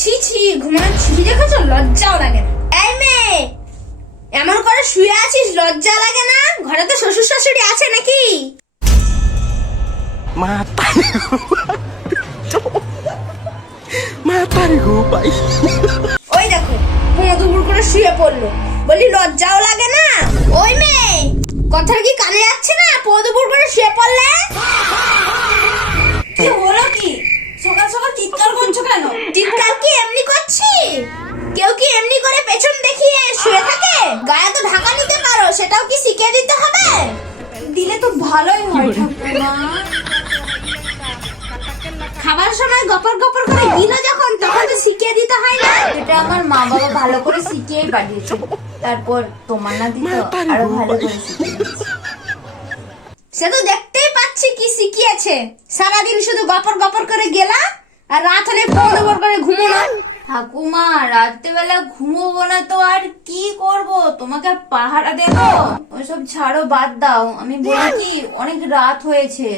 ছি ছি, ঘুমাচ্ছি দেখেছো, লজ্জাও লাগে না। এই মেয়ে, এমন করে শুয়ে আছিস, লজ্জা লাগে না? ঘরে তো শ্বশুর শাশুড়ি আছে নাকি? ওই দেখো, দুপুর করে শুয়ে পড়লো, বলি লজ্জাও লাগে না? ওই মেয়ে, কথা কি কানে যাচ্ছে না? দুপুর করে শুয়ে পড়লে কি হলো? কি সকাল সকাল চিৎকার করছো কেন? চিৎকার কি এমনি করছি? কেউ কি এমনি করে পেছন দেখিয়ে শুয়ে থাকে? গায়ে তো ঢাকা নিতে পারো, সেটাও কি শিখিয়ে দিতে হবে? দিলে তো ভালোই হয় ঠাকুমা। খাবার সময় গপর গপর করে দিল যখন, তখন তো শিখিয়ে দিতে হয় না? এটা আমার মা বাবা ভালো করে শিখিয়েই পাঠিয়েছে, তারপর তোমার না দিত আরো ভালো করে শিখিয়ে দিয়েছে। সে তো দেখতেই পাচ্ছি কি শিখিয়েছে। সারাদিন শুধু গপর গপর করে গেলা, আর রাত হলে দুপুর করে ঘুমো না। ঠাকুমা, রাত্রেবেলা ঘুমোবো না তো আর কি করব? তোমাকে পাহারা দেবো? ওইসব ছাড়ো, বাদ দাও। আমি বলি কি, অনেক রাত হয়েছে,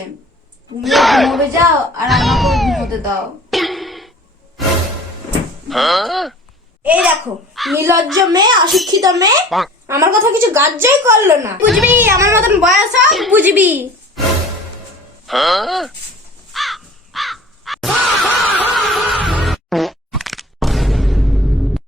তুমি ঘুমোবে যাও আর আমাকেও ঘুমোতে দাও। এই দেখো, নির্লজ্জ মেয়ে, অশিক্ষিত মেয়ে, আমার কথা কিছু গ্রাহ্যই করলো না। বুঝবি, আমার মতন বয়স হোক বুঝবি।